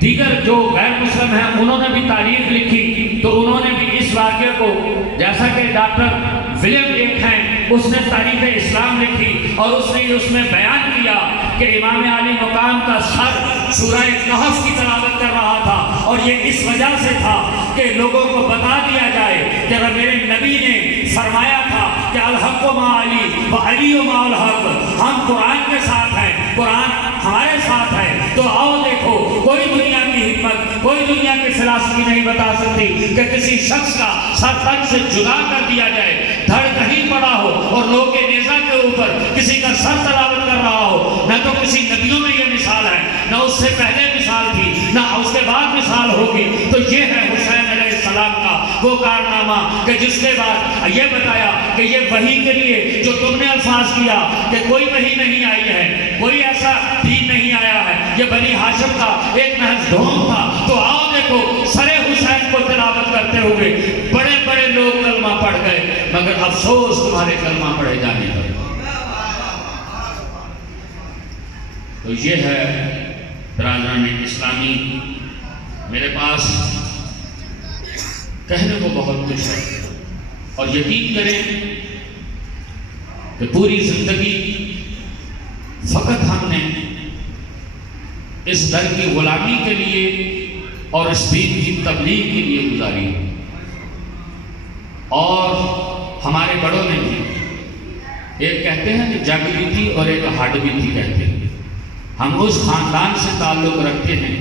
دیگر جو غیر مسلم ہیں انہوں نے بھی تاریخ لکھی، تو انہوں نے بھی اس واقعے کو، جیسا کہ ڈاکٹر ولیم ایک ہیں اس نے تاریخ اسلام لکھی اور اس نے اس میں بیان کیا کہ امام علی مقام کا سر سورہ کہف کی تلاوت کر رہا تھا، اور یہ اس وجہ سے تھا کہ لوگوں کو بتا دیا جائے کہ میرے نبی نے فرمایا تھا کہ الحق مع علی و علی مع الحق، ہم قرآن کے ساتھ ہیں، قرآن ہمارے ساتھ ہے۔ تو آؤ دیکھو، کوئی دنیا کی حکمت، کوئی دنیا کی فلسفی نہیں بتا سکتی کہ کسی شخص کا سر تک سے جدا کر دیا جائے، دھڑ کہیں پڑا ہو اور لوگ کے نیزہ کے اوپر کسی کا سر تلاوت کر رہا ہو۔ نہ تو کسی نبیوں میں یہ مثال ہے، نہ اس سے پہلے مثال تھی، نہ اس کے بعد مثال ہوگی۔ تو یہ ہے حسین علیہ السلام کا وہ کارنامہ کہ جس کے بعد یہ بتایا کہ یہ وحی کے لیے جو تم نے الفاظ کیا کہ کوئی وحی نہیں آئی ہے، کوئی ایسا دین نہیں آیا ہے، یہ بنی ہاشم کا ایک محض ڈھونگ تھا۔ تو آؤ دیکھو، سر حسین کو تلاوت کرتے ہوئے بڑے بڑے لوگ کلمہ پڑھ گئے، مگر افسوس تمہارے کلمہ پڑھے جانے پر۔ تو یہ ہے برادران اسلامی، میرے پاس کہنے کو بہت کچھ ہے، اور یقین کریں کہ پوری زندگی فقط ہم نے اس در کی غلامی کے لیے اور اس دین کی تبلیغ کے لیے گزاری، اور ہمارے بڑوں نے بھی، ایک کہتے ہیں کہ جگ بیتی اور ایک ہڈ بیتی کہتے ہیں۔ ہم اس خاندان سے تعلق رکھتے ہیں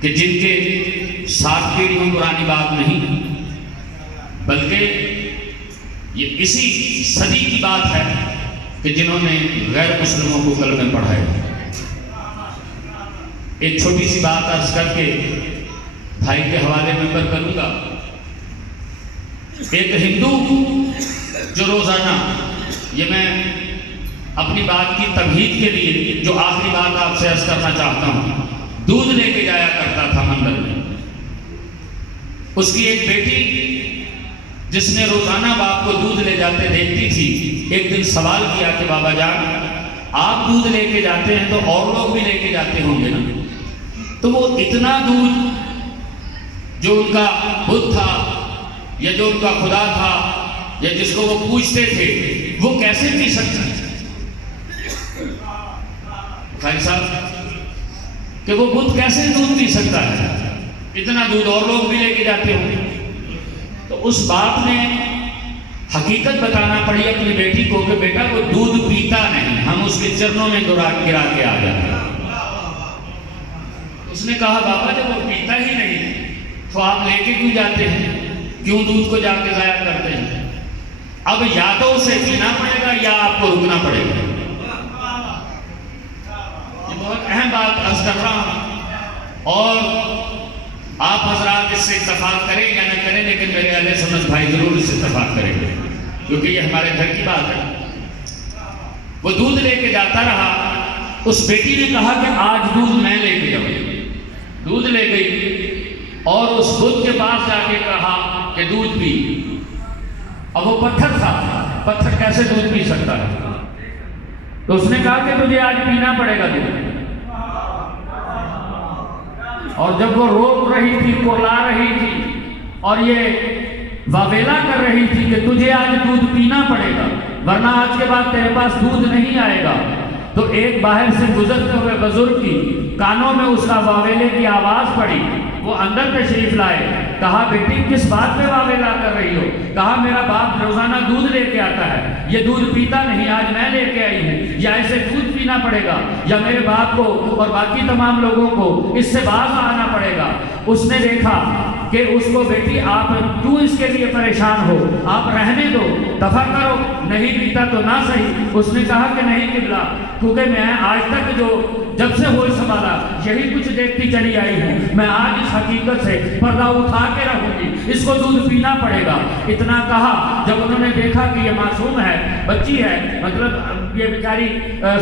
کہ جن کے ساتھ پیڑھیوں پرانی بات نہیں، بلکہ یہ اسی صدی کی بات ہے کہ جنہوں نے غیر مسلموں کو کلمے پڑھائے۔ ایک چھوٹی سی بات عرض کر کے بھائی کے حوالے میں کروں گا۔ ایک ہندو جو روزانہ، یہ میں اپنی بات کی تمہید کے لیے جو آخری بات آپ سے عرض کرنا چاہتا ہوں، دودھ لے کے جایا کرتا تھا مندر میں۔ اس کی ایک بیٹی جس نے روزانہ باپ کو دودھ لے جاتے دیکھتی تھی، ایک دن سوال کیا کہ بابا جان آپ دودھ لے کے جاتے ہیں تو اور لوگ بھی لے کے جاتے ہوں گے نا؟ تو وہ اتنا دودھ جو ان کا بت تھا یا جو ان کا خدا تھا یا جس کو وہ پوچھتے تھے، وہ کیسے پی سکتا ہے؟ بھائی صاحب کہ وہ بت کیسے دودھ پی سکتا ہے؟ اتنا دودھ اور لوگ بھی لے کے جاتے ہوں گے۔ تو اس باپ نے حقیقت بتانا پڑی اپنی بیٹی کو کہ بیٹا وہ دودھ پیتا نہیں، ہم اس کے چرنوں میں گرا کے آ جاتے ہیں۔ اس نے کہا بابا جب وہ پیتا ہی نہیں تو آپ لے کے کیوں جاتے ہیں؟ کیوں دودھ کو جا کے ضائع کرتے ہیں؟ اب یا تو اسے پینا پڑے گا یا آپ کو رکنا پڑے گا۔ یہ بہت اہم بات عرض کر رہا ہوں، اور آپ حضرات اس سے اتفاق کریں یا نہ کریں، لیکن میرے اہل سنت بھائی ضرور اس سے اتفاق کریں گے، کیونکہ یہ ہمارے گھر کی بات ہے۔ وہ دودھ لے کے جاتا رہا، اس بیٹی نے کہا کہ آج دودھ میں لے کے جاؤں۔ دودھ لے گئی اور اس بت کے پاس جا کے کہا کہ دودھ پی۔ اب وہ پتھر تھا، پتھر کیسے دودھ پی سکتا ہے؟ تو اس نے کہا کہ تجھے آج پینا پڑے گا دودھ۔ اور جب وہ روک رہی تھی، کولا رہی تھی اور یہ واویلا کر رہی تھی کہ تجھے آج دودھ پینا پڑے گا ورنہ آج کے بعد تیرے پاس دودھ نہیں آئے گا، تو ایک باہر سے گزرتے ہوئے بزرگ کی کانوں میں اس کا واویلے کی آواز پڑی۔ وہ اندر تشریف لائے، کہا بیٹی کس بات پہ واویلا کر رہی ہو؟ کہا میرا باپ روزانہ دودھ لے کے آتا ہے، یہ دودھ پیتا نہیں، آج میں لے کے آئی ہوں، یا اسے دودھ پینا پڑے گا یا میرے باپ کو اور باقی تمام لوگوں کو اس سے باز آنا پڑے گا۔ اس نے دیکھا کہ اس کو بیٹی آپ کیوں اس کے لیے پریشان ہو، آپ رہنے دو، دفع کرو، نہیں پیتا تو نہ صحیح۔ اس نے کہا کہ نہیں قبلہ، کیونکہ میں آج تک جب سے ہوش سنبھالا یہی کچھ دیکھتی چلی آئی ہوں، میں آج اس حقیقت سے پردہ اٹھا کے رہوں گی، اس کو دودھ پینا پڑے گا۔ اتنا کہا، جب انہوں نے دیکھا کہ یہ معصوم ہے، بچی ہے، مطلب یہ بیچاری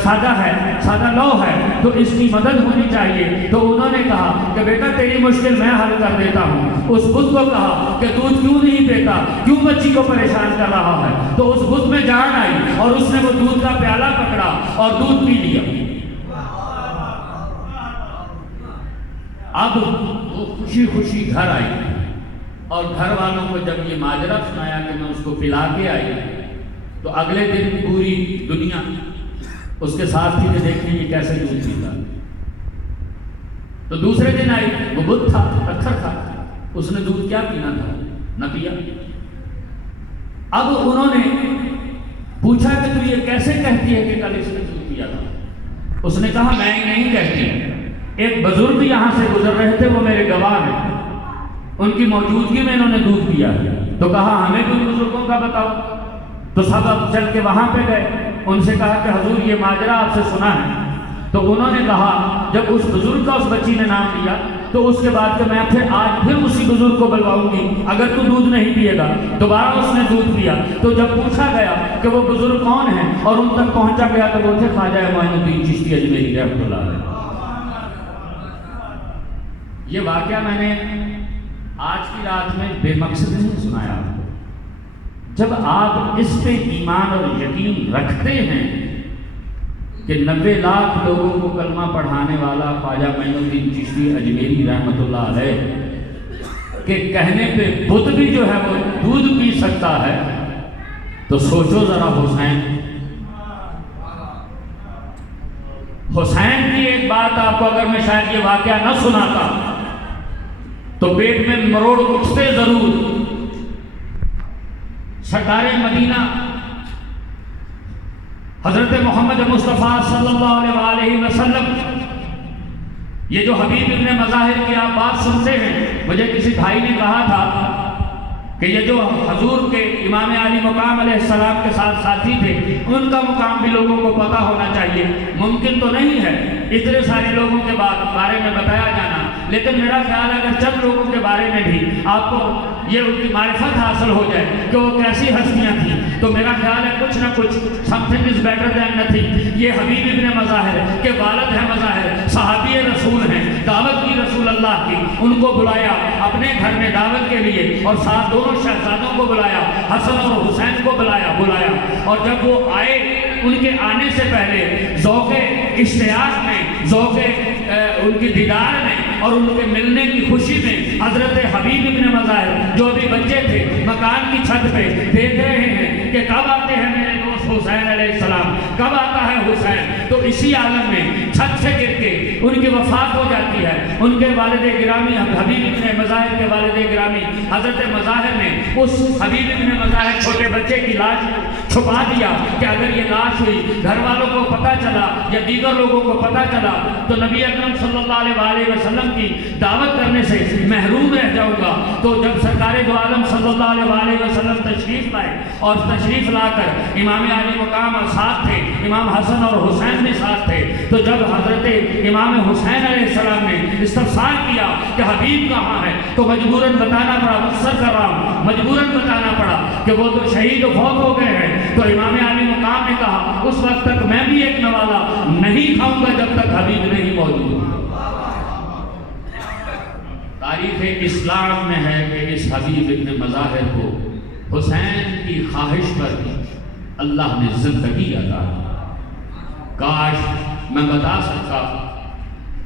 سادہ ہے، سادہ لو ہے، تو اس کی مدد ہونی چاہیے، تو انہوں نے کہا کہ بیٹا تیری مشکل میں حل کر دیتا ہوں۔ اس بت کو کہا کہ دودھ کیوں نہیں پیتا، کیوں بچی کو پریشان کر رہا ہے؟ تو اس بت میں جان آئی اور اس نے وہ دودھ کا پیالہ پکڑا اور دودھ پی لیا۔ اب وہ خوشی خوشی گھر آئی اور گھر والوں کو جب یہ ماجرا سنایا کہ میں اس کو پلا کے آئی، تو اگلے دن پوری دنیا اس کے ساتھ تھی کہ دیکھیں یہ کیسے دودھ پیتا. تو دوسرے دن آئی، وہ بدھ تھا، پتھر تھا، اس نے دودھ کیا پینا تھا، نہ پیا. اب انہوں نے پوچھا کہ تو یہ کیسے کہتی ہے کہ کل اس نے دودھ پیا تھا؟ اس نے کہا میں نہیں کہتی، ایک بزرگ یہاں سے گزر رہے تھے، وہ میرے گواہ ہیں، ان کی موجودگی میں انہوں نے دودھ پیا. تو کہا ہمیں بھی بزرگوں کا بتاؤ. تو سب اب چل کے وہاں پہ گئے، ان سے کہا کہ حضور یہ ماجرا آپ سے سنا ہے. تو انہوں نے کہا جب اس بزرگ کا اس بچی نے نام لیا تو اس کے بعد کہ میں آج پھر اسی بزرگ کو بلواؤں گی اگر تو دودھ نہیں پیے گا. دوبارہ اس نے دودھ پیا. تو جب پوچھا گیا کہ وہ بزرگ کون ہیں اور ان تک پہنچا گیا تو وہ تھے خواجہ معین الدین چشتی اجمیری رحمۃ اللہ علیہ. یہ واقعہ میں نے آج کی رات میں بے مقصد نہیں سنایا آپ کو. جب آپ اس پہ ایمان اور یقین رکھتے ہیں کہ 90 لاکھ لوگوں کو کلمہ پڑھانے والا خواجہ معین الدین چشتی اجمیری رحمۃ اللہ علیہ کے کہنے پہ بت بھی جو ہے وہ دودھ پی سکتا ہے، تو سوچو ذرا حسین کی ایک بات آپ کو اگر میں شاید یہ واقعہ نہ سناتا تو پیٹ میں مروڑ اٹھتے ضرور. سرکار مدینہ حضرت محمد مصطفیٰ صلی اللہ علیہ وسلم، یہ جو حبیب ابن مظاہر کی آپ بات سنتے ہیں، مجھے کسی بھائی نے کہا تھا کہ یہ جو حضور کے امام علی مقام علیہ السلام کے ساتھ ساتھی تھے ان کا مقام بھی لوگوں کو پتہ ہونا چاہیے. ممکن تو نہیں ہے اتنے سارے لوگوں کے بارے میں بتایا جانا، لیکن میرا خیال ہے اگر چند لوگوں کے بارے میں بھی آپ کو یہ ان کی معرفت حاصل ہو جائے کہ وہ کیسی ہستیاں تھیں تو میرا خیال ہے کچھ نہ کچھ something is better than nothing. یہ حبیب ابن مظاہر کے والد ہیں مظاہر، صحابی رسول ہیں، دعوت کی رسول اللہ کی. ان کو بلایا اپنے گھر میں دعوت کے لیے اور ساتھ دونوں شہزادوں کو بلایا، حسن اور حسین کو بلایا. اور جب وہ آئے ان کے آنے سے پہلے ذوق اشتیاق میں، ذوق ان کی دیدار میں اور ان کے ملنے کی خوشی میں حضرت حبیب ابن مظاہر جو ابھی بچے تھے مکان کی چھت پہ دیکھ رہے ہیں کہ کب آتے ہیں میرے دوست حسین علیہ السلام، کب آتا ہے حسین. تو اسی عالم میں چھت سے گر کے ان کی وفات ہو جاتی ہے. ان کے والد گرامی حبیب ابن مظاہر کے والد گرامی حضرت مظاہر نے اس حبیب ابن مظاہر چھوٹے بچے کی لاش چھپا دیا کہ اگر یہ لاش ہوئی گھر والوں کو پتہ چلا یا دیگر لوگوں کو پتہ چلا تو نبی اکرم صلی اللہ علیہ وسلم کی دعوت کرنے سے محروم رہ جاؤں گا. تو جب سرکار دو عالم صلی اللہ علیہ وسلم تشریف لائے اور تشریف لا کر امام علی مقام ساتھ تھے، امام حسن اور حسین بھی ساتھ تھے، تو جب حضرت امام حسین علیہ السلام نے استفسار کیا کہ حبیب کہاں ہے تو مجبوراً بتانا پڑا، مختصر کر رہا ہوں، مجبوراً بتانا پڑا کہ وہ تو شہید و فوت ہو گئے ہیں. تو امام علی مقام نے کہا اس وقت تک میں بھی ایک نوالا نہیں کھاؤں گا جب تک حبیب نہیں موجود. تاریخ اسلام میں ہے کہ اس حبیب ابن مظاہر کو حسین کی خواہش پر اللہ نے زندگی عطا کی. کاش میں بتا سکتا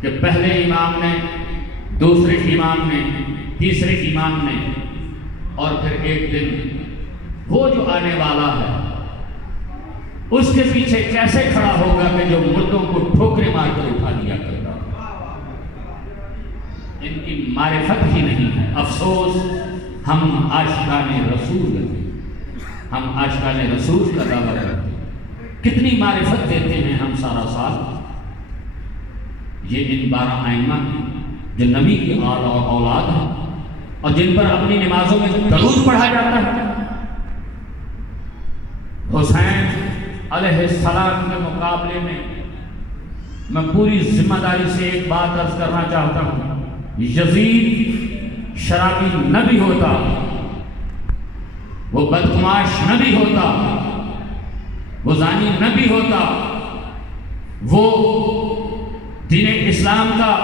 کہ پہلے امام نے، دوسرے امام نے، تیسرے امام نے، اور پھر ایک دن وہ جو آنے والا ہے اس کے پیچھے کیسے کھڑا ہوگا کہ جو مردوں کو ٹھوکریں مار کر اٹھا دیا کرتا. ان کی معرفت ہی نہیں ہے. افسوس ہم عاشقان رسول ہیں، ہم عاشقان رسول کا دعویٰ کرتے ہیں. کتنی معرفت دیتے ہیں ہم سارا سال. یہ ان 12 ائمہ جو نبی کی اولاد ہیں اور جن پر اپنی نمازوں میں درود پڑھا جاتا ہے. حسین علیہ السلام کے مقابلے میں پوری ذمہ داری سے ایک بات عرض کرنا چاہتا ہوں. یزید شرابی نہ بھی ہوتا، وہ بدقماش نہ بھی ہوتا، وہ زانی نہ بھی ہوتا، وہ دین اسلام کا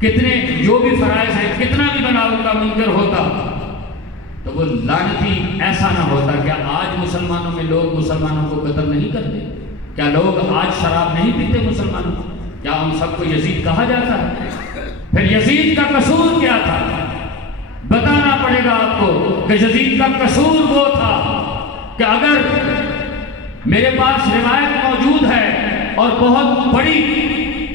کتنے جو بھی فرائض ہیں کتنا بھی بنا ان کا منکر ہوتا تو وہ لعنتی ایسا نہ ہوتا. کیا آج مسلمانوں میں لوگ مسلمانوں کو قتل نہیں کرتے؟ کیا لوگ آج شراب نہیں پیتے مسلمانوں؟ کیا ان سب کو یزید کہا جاتا ہے؟ پھر یزید کا قصور کیا تھا؟ بتانا پڑے گا آپ کو کہ یزید کا قصور وہ تھا کہ اگر میرے پاس روایت موجود ہے اور بہت بڑی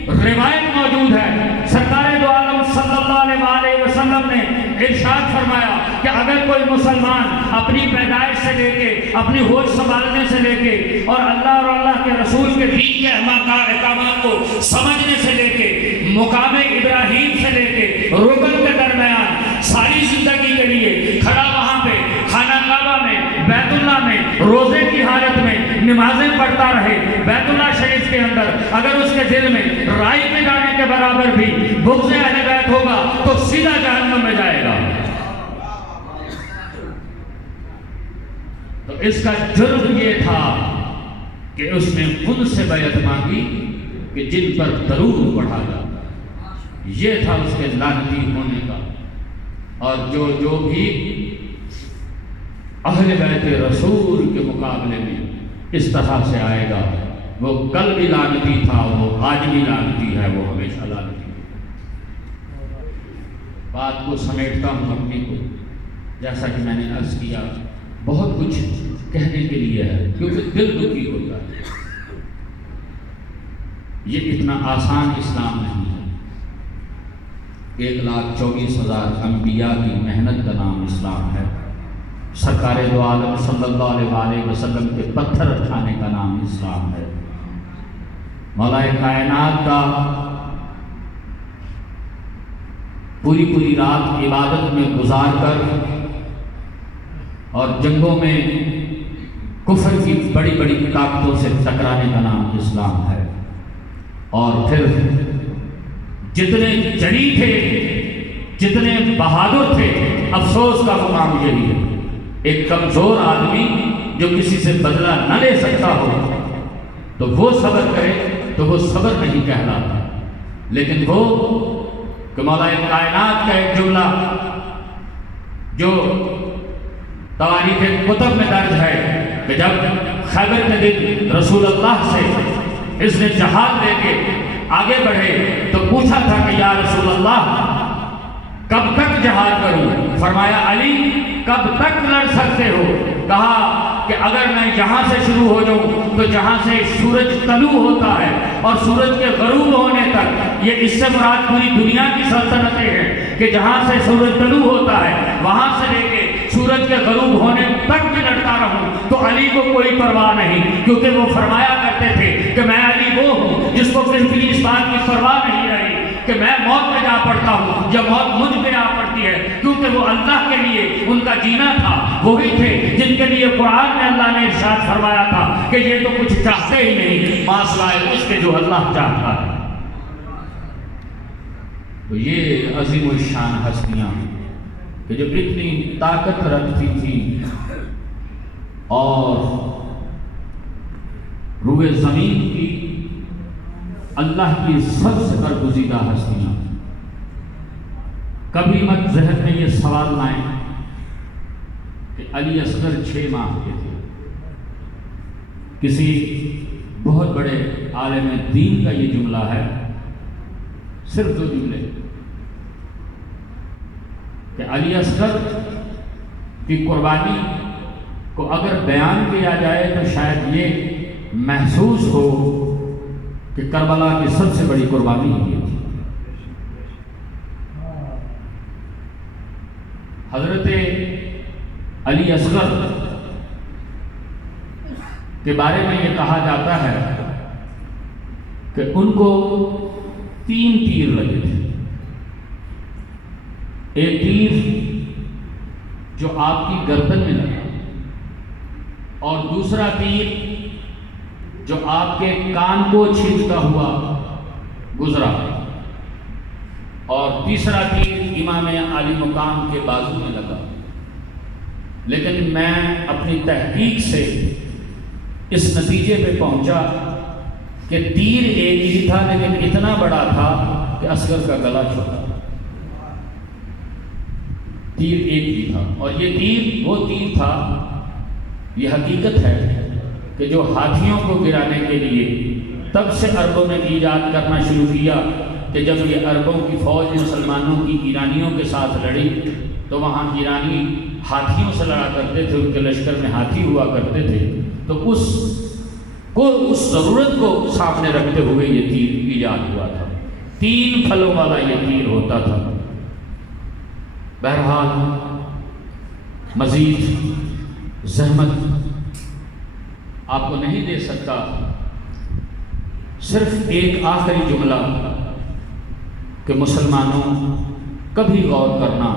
روایت موجود ہے، سرکار دو عالم صلی اللہ علیہ وسلم نے ارشاد فرمایا کہ اگر کوئی مسلمان اپنی پیدائش سے لے کے، اپنی ہوش سنبھالنے سے لے کے، اور اللہ اور اللہ کے رسول کے دین کے احکامات کو سمجھنے سے لے کے، مقام ابراہیم سے لے کے رکن کے درمیان ساری زندگی کے لیے کھڑا وہاں پہ خانہ کعبہ میں، بیت اللہ میں، روزے کی حالت میں نمازیں پڑھتا رہے، بیت اللہ شریف کے اندر اگر اس کے دل میں رائی میں جانے کے برابر بھی بغض اہل بیت ہوگا تو سیدھا جہنم میں جائے گا۔ تو اس کا جرم یہ تھا کہ اس نے ان سے بیعت مانگی کہ جن پر درود پڑھا جاتا، یہ تھا اس کے لعنتی ہونے کا۔ اور جو بھی اہل بیت رسول کے مقابلے میں اس طرح سے آئے گا، وہ کل بھی لعنتی تھا، وہ آج بھی لعنتی ہے، وہ ہمیشہ لعنتی ہے۔ بات کو سمیٹتا ہوں اپنی کو، جیسا کہ میں نے عرض کیا، بہت کچھ کہنے کے لیے ہے کیونکہ دل دکھی ہوتا ہے۔ یہ اتنا آسان اسلام نہیں ہے۔ 1,24,000 انبیاء کی محنت کا نام اسلام ہے۔ سرکار دو عالم صلی اللہ علیہ وسلم کے پتھر اٹھانے کا نام اسلام ہے۔ مولا کائنات کا پوری رات عبادت میں گزار کر اور جنگوں میں کفر کی بڑی طاقتوں سے ٹکرانے کا نام اسلام ہے۔ اور پھر جتنے جری تھے، جتنے بہادر تھے، افسوس کا مقام یہی ہے، ایک کمزور آدمی جو کسی سے بدلہ نہ لے سکتا ہو تو وہ صبر کرے تو وہ صبر نہیں کہلاتا۔ لیکن وہ کہ مولا کائنات کا ایک جملہ جو تواریخ کتب میں درج ہے کہ جب خیبر کے دن رسول اللہ سے اس نے جہاد لے کے آگے بڑھے تو پوچھا تھا کہ یا رسول اللہ کب تک جہاد کروں؟ فرمایا علی کب تک لڑ سکتے ہو؟ کہا کہ اگر میں یہاں سے شروع ہو جاؤں تو جہاں سے سورج طلوع ہوتا ہے اور سورج کے غروب ہونے تک، یہ اس سے مراد پوری دنیا کی سلطنتیں ہیں کہ جہاں سے سورج طلوع ہوتا ہے وہاں سے لے کے سورج کے غروب ہونے تک بھی لڑتا رہوں تو علی کو کوئی پرواہ نہیں، کیونکہ وہ فرمایا کرتے تھے کہ میں علی وہ ہوں جس کو کسی بھی اس بات کی پرواہ نہیں رہی کہ میں موت میں جا پڑتا ہوں یا موت مجھ پہ آ پڑتی ہے، کیونکہ وہ اللہ کے لیے ان کا جینا تھا۔ وہی تھے جن کے لیے قرآن میں اللہ نے ارشاد فرمایا تھا کہ یہ تو کچھ چاہتے ہی نہیں ما سوائے اس کے جو اللہ چاہتا ہے۔ تو یہ عظیم الشان ہستیاں کہ جو اتنی طاقت رکھتی تھی اور روئے زمین کی اللہ کی سب سے برگزیدہ ہستیاں، کبھی مت ذہن میں یہ سوال لائیں کہ علی اصغر 6 ماہ کے تھے۔ کسی بہت بڑے عالم دین کا یہ جملہ ہے، صرف 2 جملے کہ علی اصغر کی قربانی کو اگر بیان کیا جائے تو شاید یہ محسوس ہو کہ کربلا کی سب سے بڑی قربانی یہ تھی۔ حضرت علی اصغر کے بارے میں یہ کہا جاتا ہے کہ ان کو 3 تیر لگے تھے۔ ایک تیر جو آپ کی گردن میں لگا، اور دوسرا تیر جو آپ کے کان کو چھیدتا ہوا گزرا، اور تیسرا تیر امام عالی مقام کے بازو میں لگا۔ لیکن میں اپنی تحقیق سے اس نتیجے پہ پہنچا کہ تیر ایک ہی تھا لیکن اتنا بڑا تھا کہ اصغر کا گلا چھوٹا۔ تیر ایک ہی تھا، اور یہ تیر وہ تیر تھا، یہ حقیقت ہے کہ جو ہاتھیوں کو گرانے کے لیے تب سے عربوں نے ایجاد کرنا شروع کیا کہ جب یہ عربوں کی فوج مسلمانوں کی ایرانیوں کے ساتھ لڑی تو وہاں ایرانی ہاتھیوں سے لڑا کرتے تھے، ان کے لشکر میں ہاتھی ہوا کرتے تھے، تو اس ضرورت کو سامنے رکھتے ہوئے یہ تیر ایجاد ہوا تھا۔ 3 پھلوں والا یہ تیر ہوتا تھا۔ بہرحال مزید زحمت آپ کو نہیں دے سکتا، صرف ایک آخری جملہ کہ مسلمانوں کبھی غور کرنا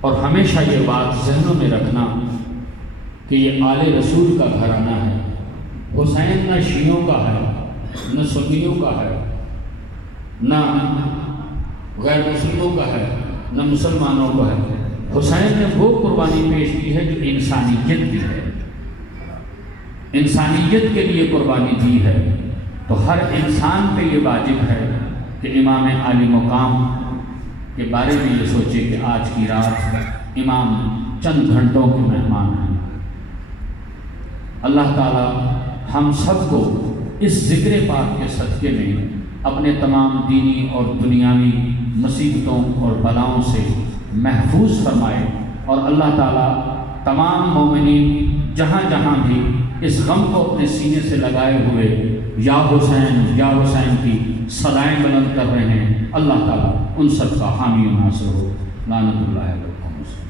اور ہمیشہ یہ بات ذہنوں میں رکھنا کہ یہ آل رسول کا گھرانہ ہے۔ حسین نہ شیعوں کا ہے، نہ سنیوں کا ہے، نہ غیر مسلموں کا ہے، نہ مسلمانوں کا ہے۔ حسین نے وہ قربانی پیش کی ہے جو انسانیت کی ہے، انسانیت کے لیے قربانی دی ہے۔ تو ہر انسان پہ یہ واجب ہے کہ امام عالی مقام کے بارے میں یہ سوچے کہ آج کی رات امام چند گھنٹوں کے مہمان ہیں۔ اللہ تعالی ہم سب کو اس ذکر پاک کے صدقے میں اپنے تمام دینی اور دنیاوی مصیبتوں اور بلاؤں سے محفوظ فرمائے، اور اللہ تعالیٰ تمام مومنین جہاں جہاں بھی اس غم کو اپنے سینے سے لگائے ہوئے یا حسین کی صدائیں بلند کر رہے ہیں، اللہ تعالیٰ ان سب کا حامی و ناصر ہو۔ لعنت اللہ علیہ وسلم۔